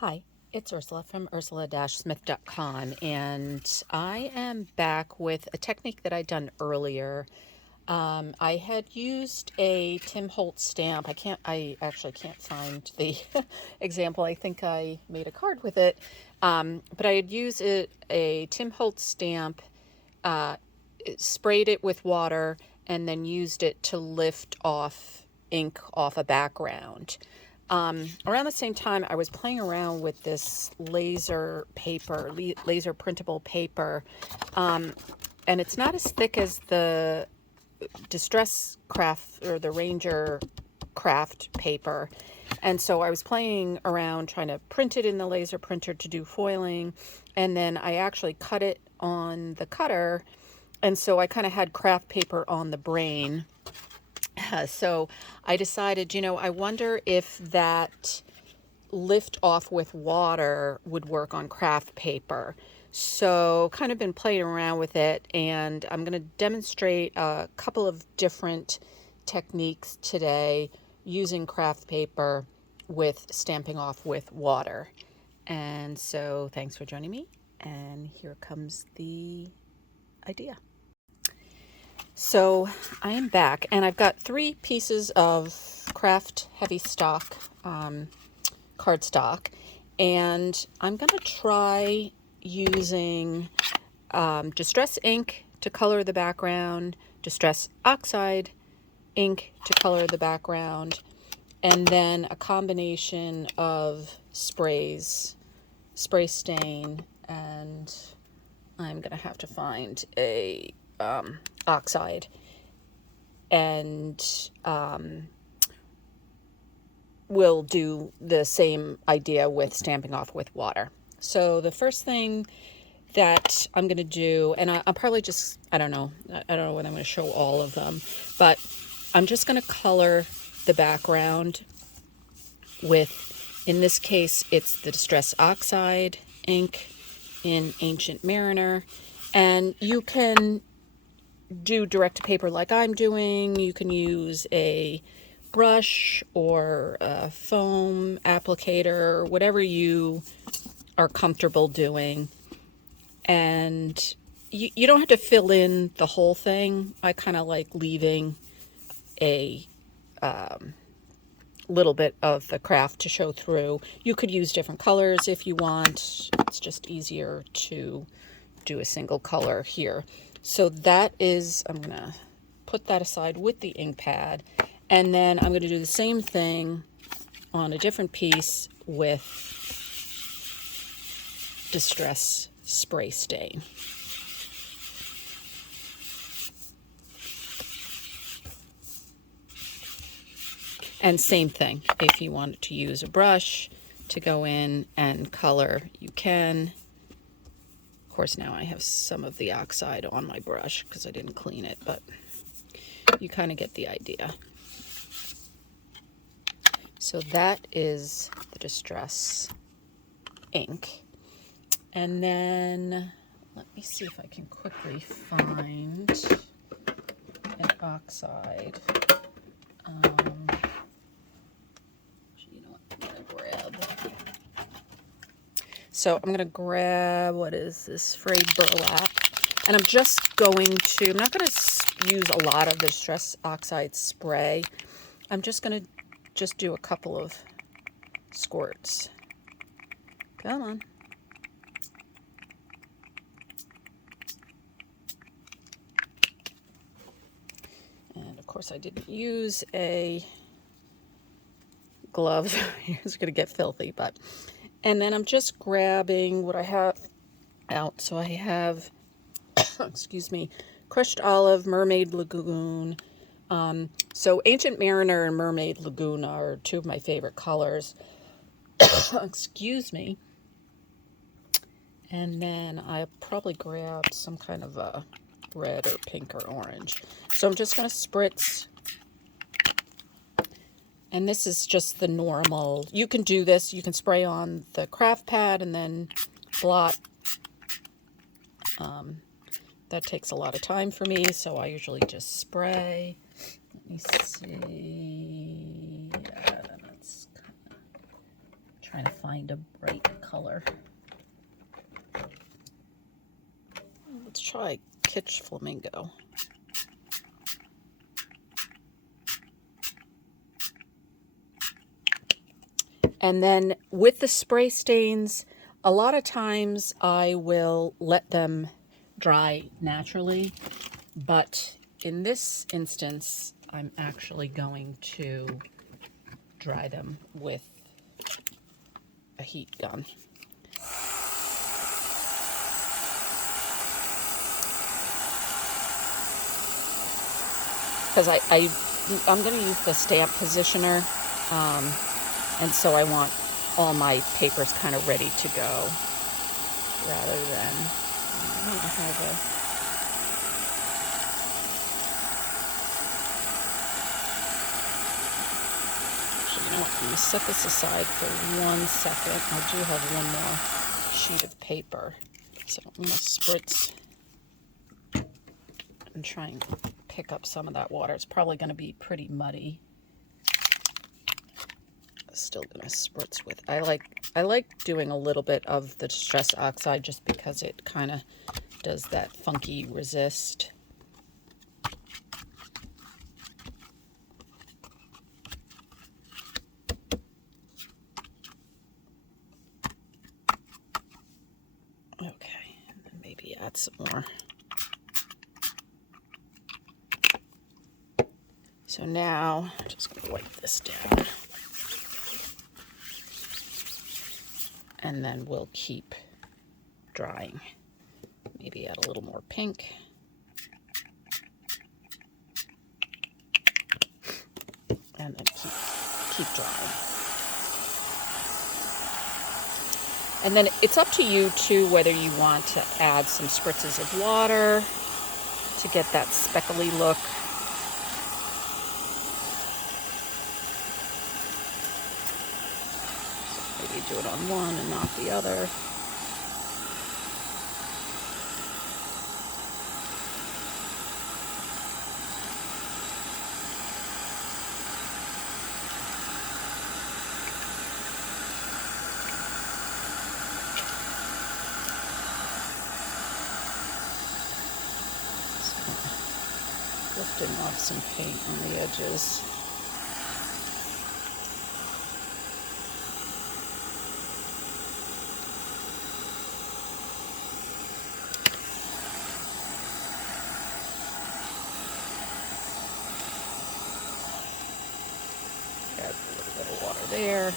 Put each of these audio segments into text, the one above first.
Hi, it's Ursula from ursula-smith.com, and I am back with a technique that I'd done earlier. I had used a Tim Holtz stamp. I actually can't find the example. I think I made a card with it. But I had used a Tim Holtz stamp, sprayed it with water, and then used it to lift off ink off a background. Around the same time, I was playing around with this laser paper, laser printable paper, and it's not as thick as the Distress Craft or the Ranger Craft paper. And so I was playing around trying to print it in the laser printer to do foiling, and then I actually cut it on the cutter, and so I kind of had craft paper on the brain. So I decided, I wonder if that lift off with water would work on craft paper. So kind of been playing around with it, and I'm going to demonstrate a couple of different techniques today using craft paper with stamping off with water. And so thanks for joining me, and here comes the idea. So I am back, and I've got 3 pieces of craft heavy stock cardstock, and I'm going to try using Distress ink to color the background, Distress Oxide ink to color the background, and then a combination of sprays, spray stain, and I'm going to have to find a Oxide, and we'll do the same idea with stamping off with water. So the first thing that I'm going to do, and I'm probably just, I don't know whether I'm going to show all of them, but I'm just going to color the background with, in this case, it's the Distress Oxide ink in Ancient Mariner, and you can do direct to paper like I'm doing. You can use a brush or a foam applicator, whatever you are comfortable doing. And you don't have to fill in the whole thing. I kind of like leaving a little bit of the craft to show through. You could use different colors if you want. It's just easier to do a single color here. So that is, I'm going to put that aside with the ink pad, and then I'm going to do the same thing on a different piece with Distress spray stain. And same thing, if you wanted to use a brush to go in and color, you can. Of course, now I have some of the Oxide on my brush because I didn't clean it, but you kind of get the idea. So that is the Distress ink. And then let me see if I can quickly find an Oxide. You know what, I'm going to grab. So I'm going to grab, what is this, frayed burlap. And I'm just going to, I'm not going to use a lot of the Distress Oxide spray. I'm just going to just do a couple of squirts. Come on. And of course I didn't use a glove. It's going to get filthy, but... And then I'm just grabbing what I have out. So I have, excuse me, Crushed Olive, Mermaid Lagoon. So Ancient Mariner and Mermaid Lagoon are 2 of my favorite colors. Excuse me. And then I probably grabbed some kind of a red or pink or orange. So I'm just going to spritz. And this is just the normal. You can do this. You can spray on the craft pad and then blot. That takes a lot of time for me, so I usually just spray. Let me see. That's kind of trying to find a bright color. Let's try Kitsch Flamingo. And then with the spray stains, a lot of times I will let them dry naturally, but in this instance, I'm actually going to dry them with a heat gun. Because I'm going to use the stamp positioner, and so I want all my papers kind of ready to go, rather than, I don't know how to, actually, you know what, I'm going to set this aside for 1 second. I do have one more sheet of paper, so I'm going to spritz and try and pick up some of that water. It's probably going to be pretty muddy. Still gonna spritz with. I like doing a little bit of the Distress Oxide just because it kind of does that funky resist. Okay, and then maybe add some more. So now I'm just gonna wipe this down. And then we'll keep drying. Maybe add a little more pink. And then keep drying. And then it's up to you too whether you want to add some spritzes of water to get that speckly look. Maybe do it on one and not the other. Lifting off some paint on the edges. Add a little bit of water there.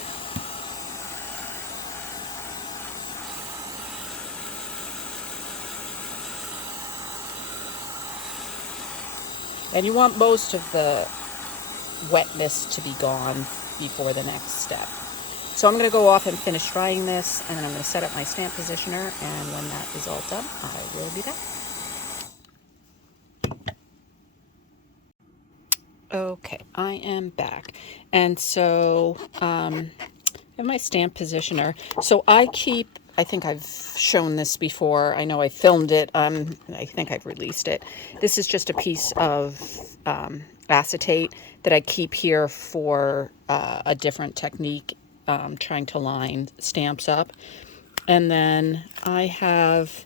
And you want most of the wetness to be gone before the next step. So I'm going to go off and finish drying this, and then I'm going to set up my stamp positioner, and when that is all done, I will be back. Okay, I am back. And so I have my stamp positioner. So I think I've shown this before. I know I filmed it. I think I've released it. This is just a piece of acetate that I keep here for a different technique, trying to line stamps up. And then I have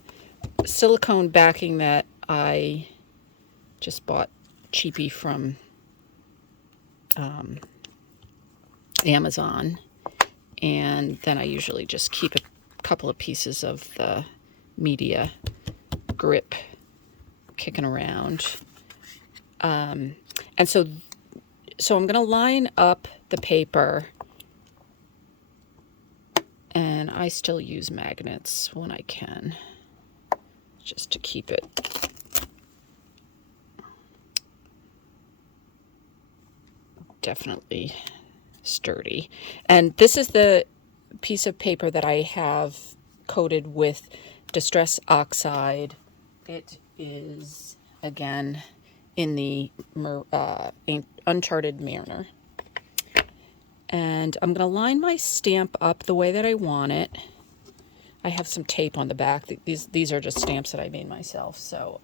silicone backing that I just bought cheapy from Amazon. And then I usually just keep a couple of pieces of the media grip kicking around. And so I'm going to line up the paper, and I still use magnets when I can, just to keep it definitely sturdy. And this is the piece of paper that I have coated with Distress Oxide. It is, again, in the Uncharted Mariner. And I'm going to line my stamp up the way that I want it. I have some tape on the back. These are just stamps that I made myself, so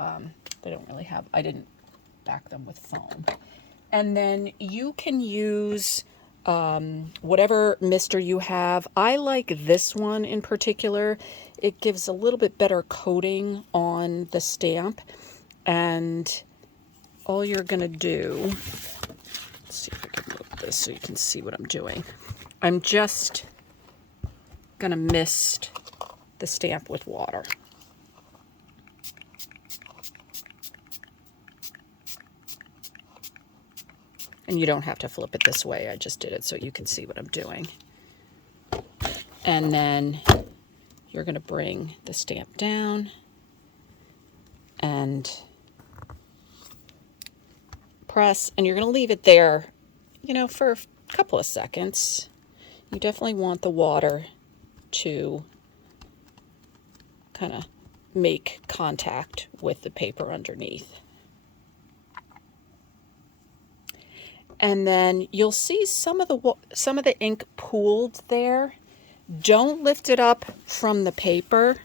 they don't really I didn't back them with foam. And then you can use whatever mister you have. I like this one in particular. It gives a little bit better coating on the stamp, and all you're gonna do, let's see if I can move this so you can see what I'm doing. I'm just gonna mist the stamp with water. And you don't have to flip it this way. I just did it so you can see what I'm doing. And then you're going to bring the stamp down and press, and you're going to leave it there, you know, for a couple of seconds. You definitely want the water to kind of make contact with the paper underneath. And then you'll see some of the ink pooled there. Don't lift it up from the paper.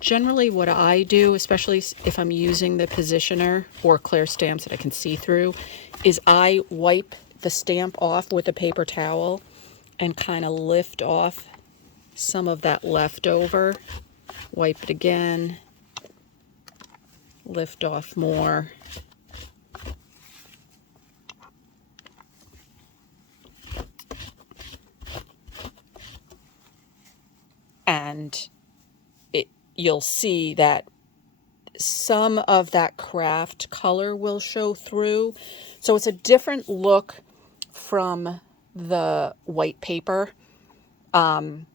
Generally what I do, especially if I'm using the positioner or clear stamps that I can see through, is I wipe the stamp off with a paper towel and kind of lift off some of that leftover. Wipe it again, lift off more. And you'll see that some of that craft color will show through. So it's a different look from the white paper. And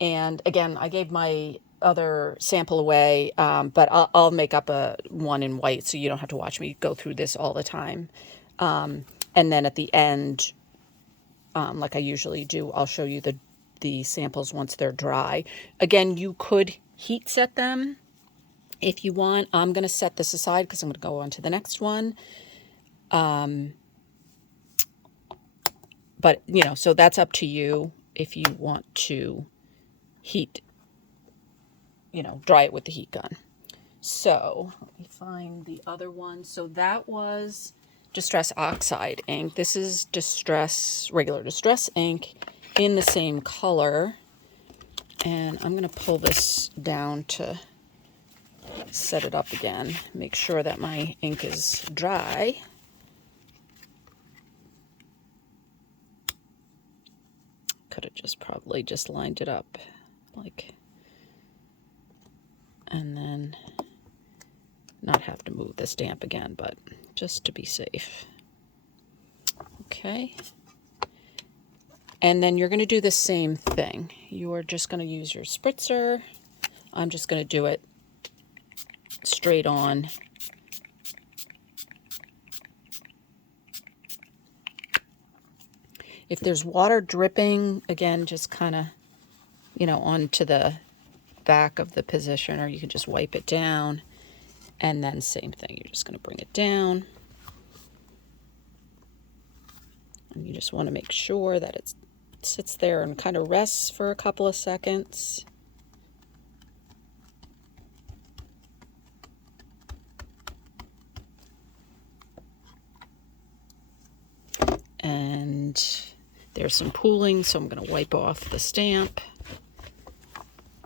again, I gave my other sample away, but I'll make up one in white so you don't have to watch me go through this all the time. And then at the end, like I usually do, I'll show you the samples once they're dry. Again, you could heat set them if you want. I'm going to set this aside because I'm going to go on to the next one. But, you know, so that's up to you if you want to heat, you know, dry it with the heat gun. So let me find the other one. So that was Distress Oxide ink. This is regular Distress ink in the same color. And I'm going to pull this down to set it up again. Make sure that my ink is dry. Could have probably just lined it up like, and then not have to move the stamp again, but just to be safe. Okay. And then you're going to do the same thing. You are just going to use your spritzer. I'm just going to do it straight on. If there's water dripping, again, just kind of, you know, onto the back of the positioner, you can just wipe it down. And then same thing, you're just going to bring it down. And you just want to make sure that it sits there and kind of rests for a couple of seconds. And there's some pooling, so I'm going to wipe off the stamp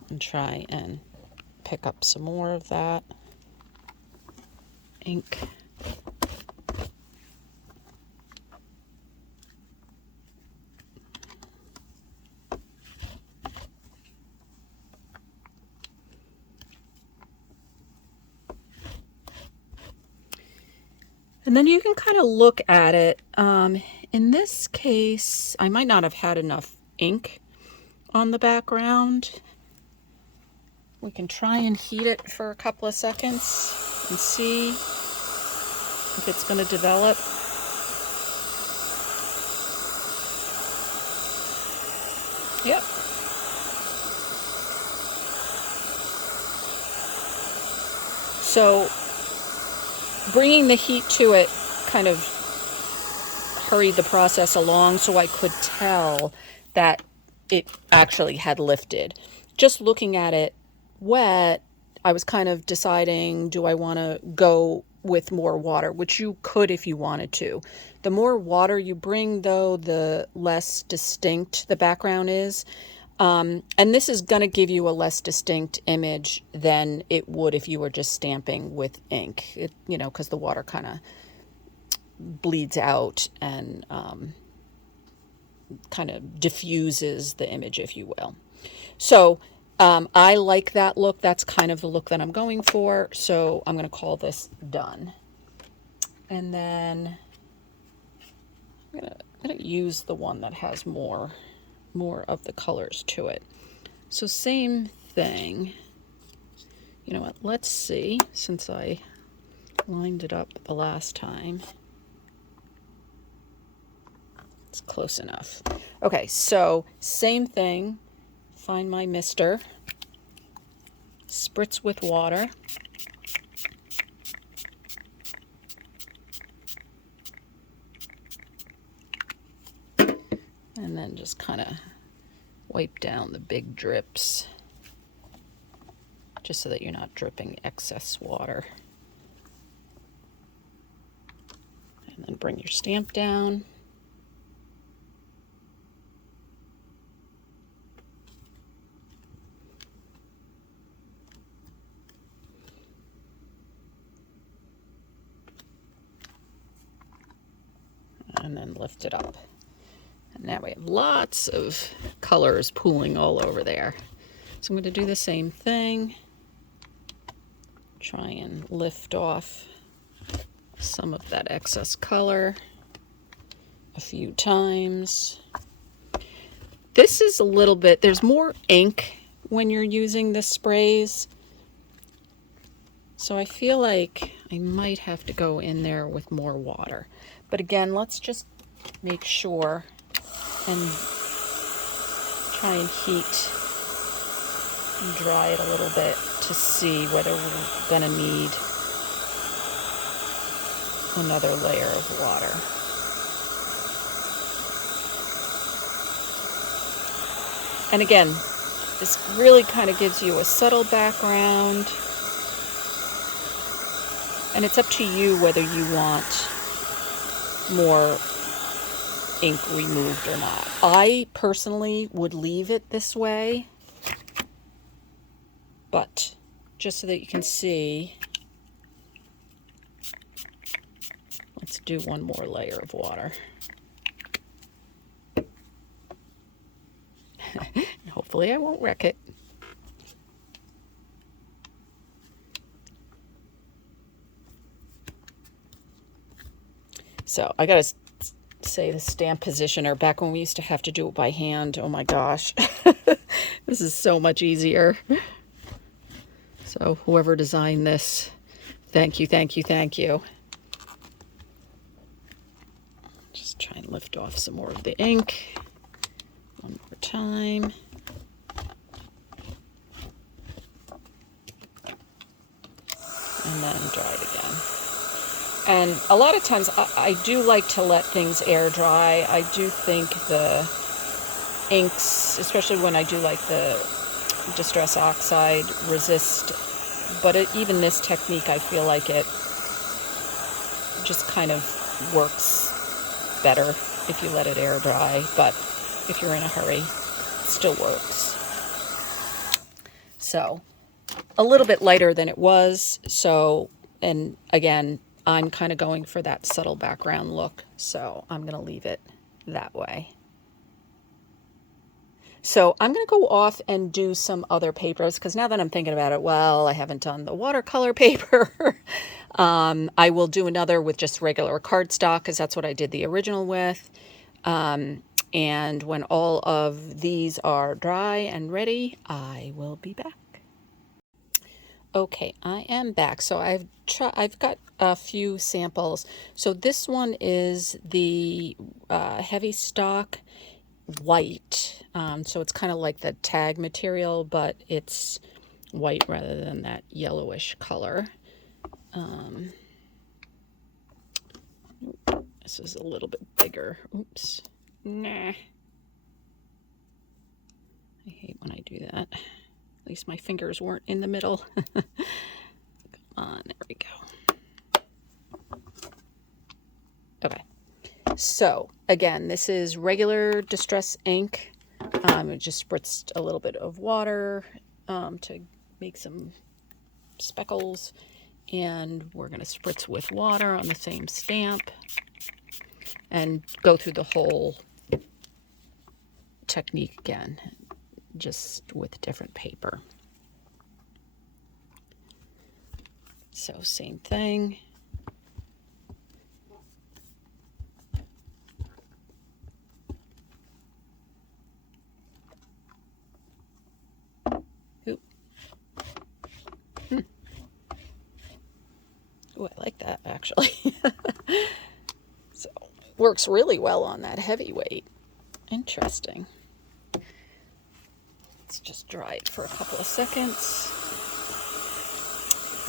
and try and pick up some more of that ink. And then you can kind of look at it. In this case, I might not have had enough ink on the background. We can try and heat it for a couple of seconds and see if it's going to develop. Yep. So bringing the heat to it kind of hurried the process along, so I could tell that it actually had lifted. Just looking at it wet, I was kind of deciding, do I want to go with more water, which you could if you wanted to. The more water you bring, though, the less distinct the background is. And this is going to give you a less distinct image than it would if you were just stamping with ink, you know, because the water kind of bleeds out and kind of diffuses the image, if you will. So I like that look. That's kind of the look that I'm going for. So I'm going to call this done. And then I'm going to use the one that has more of the colors to it. So same thing. You know what? Let's see, since I lined it up the last time. It's close enough. Okay, so same thing. Find my mister. Spritz with water. And then just kind of wipe down the big drips, just so that you're not dripping excess water. And then bring your stamp down. And then lift it up. And now we have lots of colors pooling all over there. So I'm going to do the same thing. Try and lift off some of that excess color a few times. This is a little bit, there's more ink when you're using the sprays. So I feel like I might have to go in there with more water. But again, let's just make sure and try and heat and dry it a little bit to see whether we're going to need another layer of water. And again, this really kind of gives you a subtle background, and it's up to you whether you want more ink removed or not. I personally would leave it this way, but just so that you can see, let's do one more layer of water. Hopefully I won't wreck it. So I gotta say, the stamp positioner, back when we used to have to do it by hand, oh my gosh, this is so much easier. So whoever designed this, thank you, thank you, thank you. Just try and lift off some more of the ink one more time. And then dry it again. And a lot of times I do like to let things air dry. I do think the inks, especially when I do like the Distress Oxide, resist. But even this technique, I feel like it just kind of works better if you let it air dry. But if you're in a hurry, it still works. So a little bit lighter than it was. So, and again, I'm kind of going for that subtle background look, so I'm going to leave it that way. So I'm going to go off and do some other papers, because now that I'm thinking about it, well, I haven't done the watercolor paper. I will do another with just regular cardstock, because that's what I did the original with. And when all of these are dry and ready, I will be back. Okay, I am back. So I've got a few samples. So this one is the heavy stock white. So it's kind of like the tag material, but it's white rather than that yellowish color. This is a little bit bigger. Oops. Nah. I hate when I do that. At least my fingers weren't in the middle. Come on, there we go. So again, this is regular Distress ink. I just spritzed a little bit of water to make some speckles, and we're going to spritz with water on the same stamp and go through the whole technique again, just with different paper. So same thing. Ooh. Ooh, I like that actually. So works really well on that heavyweight. Interesting. Let's just dry it for a couple of seconds.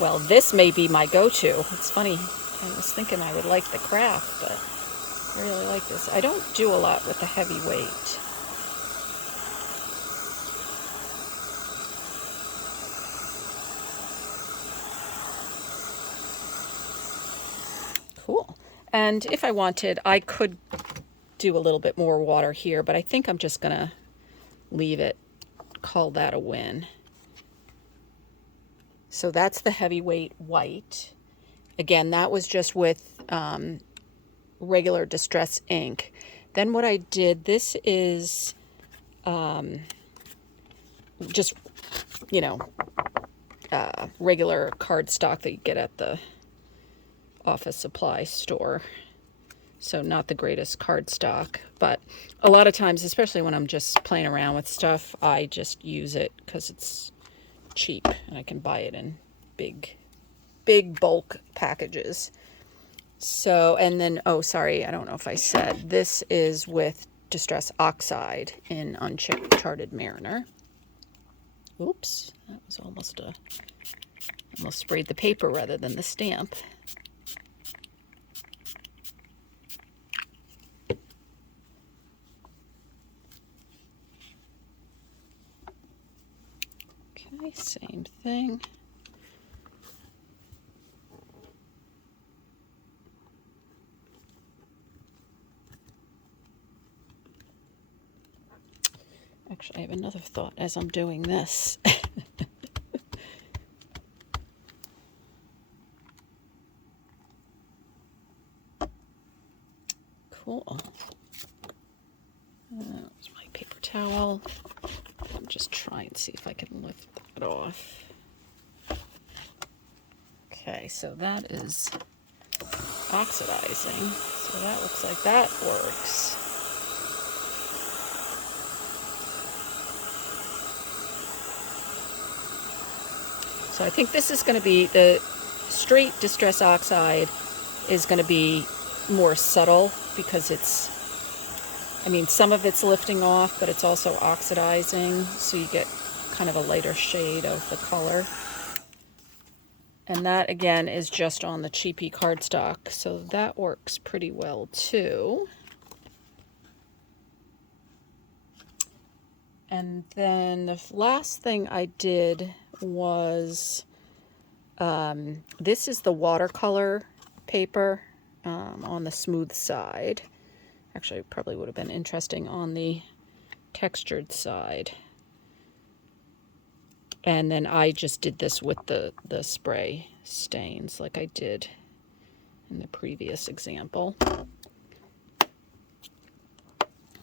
Well, this may be my go-to. It's funny, I was thinking I would like the craft, but I really like this. I don't do a lot with the heavyweight. Cool. And if I wanted, I could do a little bit more water here, but I think I'm just gonna leave it, call that a win. So that's the heavyweight white. Again, that was just with regular Distress ink. Then what I did, this is just, you know, regular cardstock that you get at the office supply store. So not the greatest cardstock, but a lot of times, especially when I'm just playing around with stuff, I just use it because it's cheap and I can buy it in big bulk packages. So, and then, oh, sorry, I don't know if I said, this is with Distress Oxide in Uncharted Mariner. Oops, that was almost sprayed the paper rather than the stamp. Okay, same thing. Actually, I have another thought as I'm doing this. Cool. There's my paper towel. I'll just try and see if I can lift that off. Okay, so that is oxidizing. So that looks like that works. So I think this is going to be, the straight Distress Oxide is going to be more subtle because it's, I mean, some of it's lifting off, but it's also oxidizing, so you get kind of a lighter shade of the color. And that, again, is just on the cheapy cardstock, so that works pretty well, too. And then the last thing I did was, this is the watercolor paper on the smooth side. Actually, it probably would have been interesting on the textured side. And then I just did this with the spray stains like I did in the previous example.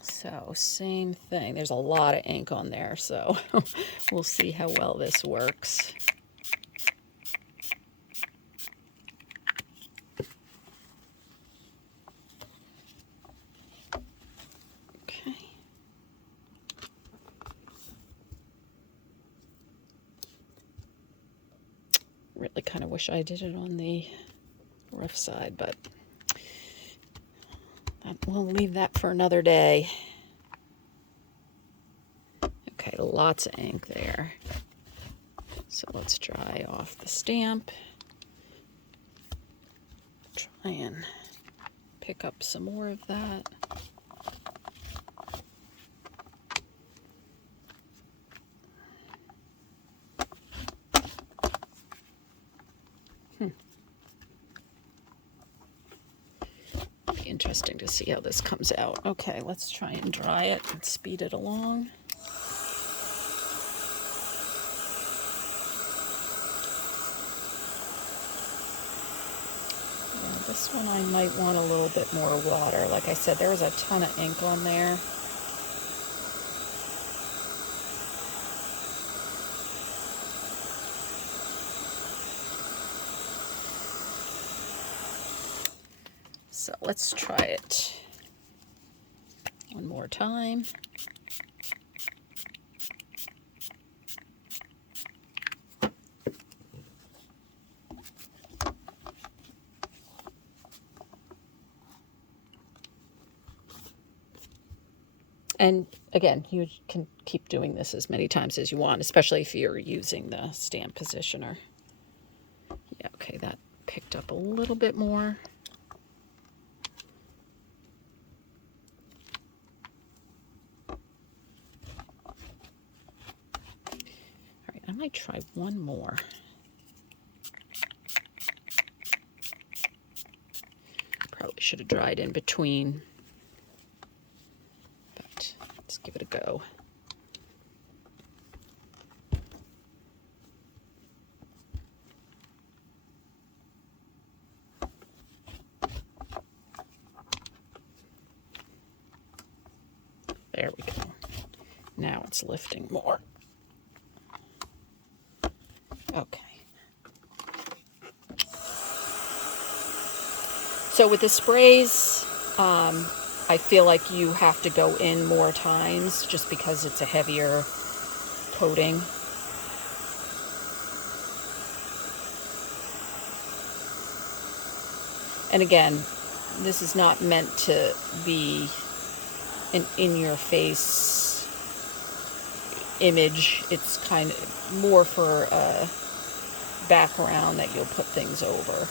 So same thing. There's a lot of ink on there, so we'll see how well this works. Okay. Really kind of wish I did it on the rough side, but we'll leave that for another day. Okay, lots of ink there. So let's dry off the stamp. Try and pick up some more of that. Be interesting interesting to see how this comes out. Okay, let's try and dry it and speed it along. Yeah, this one I might want a little bit more water. Like I said, there was a ton of ink on there. So let's try it one more time. And again, you can keep doing this as many times as you want, especially if you're using the stamp positioner. Yeah, okay, that picked up a little bit more. All right, I might try one more. Probably should have dried in between, but let's give it a go. There we go. Now it's lifting more. Okay. So with the sprays, I feel like you have to go in more times just because it's a heavier coating. And again, this is not meant to be an in-your-face image. It's kind of more for a background that you'll put things over.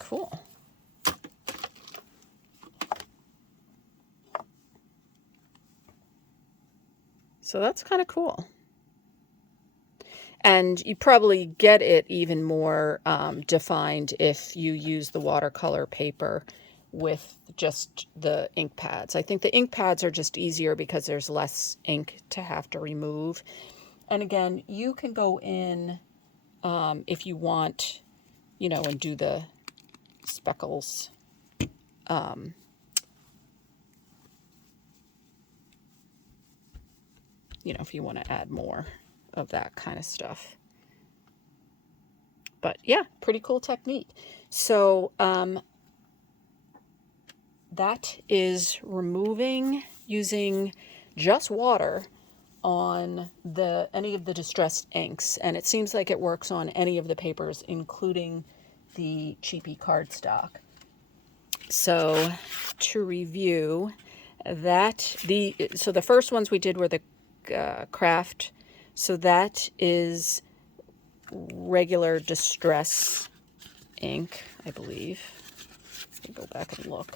Cool. So that's kind of cool. And you probably get it even more defined if you use the watercolor paper with just the ink pads. I think the ink pads are just easier because there's less ink to have to remove. And again, you can go in if you want, you know, and do the speckles. You know, if you want to add more of that kind of stuff. But yeah, pretty cool technique. So that is removing using just water on any of the distressed inks, and it seems like it works on any of the papers, including the cheapy cardstock. So to review that, so the first ones we did were the craft. So that is regular Distress ink, I believe. Let me go back and look.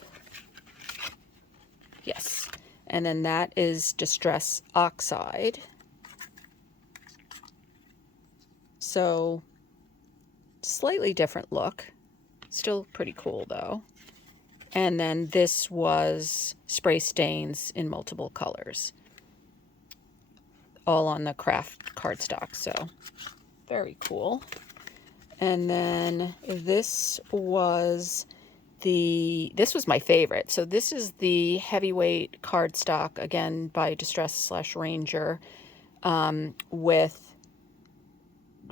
Yes. And then that is Distress Oxide. So slightly different look. Still pretty cool though. And then this was Spray Stains in multiple colors. All on the craft cardstock, so very cool. And then this was my favorite. So this is the heavyweight cardstock, again by Distress/Ranger, with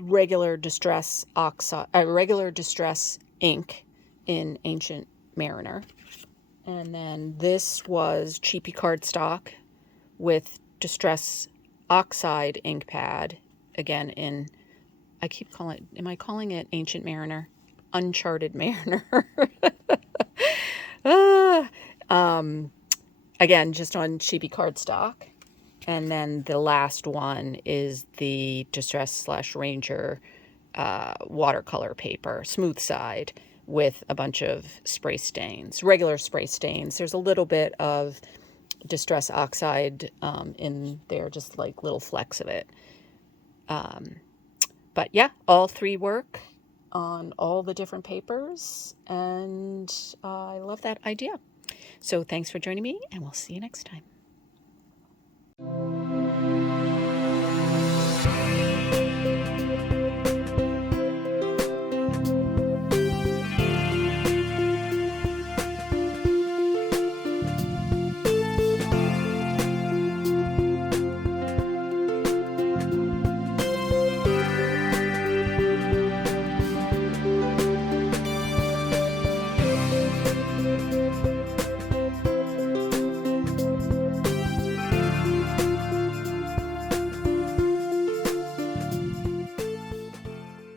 regular Distress Oxide, regular Distress ink in Ancient Mariner. And then this was cheapy cardstock with Distress Oxide ink pad, again in, am I calling it Ancient Mariner? Uncharted Mariner. Again, just on cheapy cardstock. And then the last one is the Distress/Ranger watercolor paper, smooth side, with a bunch of spray stains, regular spray stains. There's a little bit of Distress Oxide in there, just like little flecks of it. But yeah, all three work. on all the different papers, and I love that idea. So thanks for joining me, and we'll see you next time.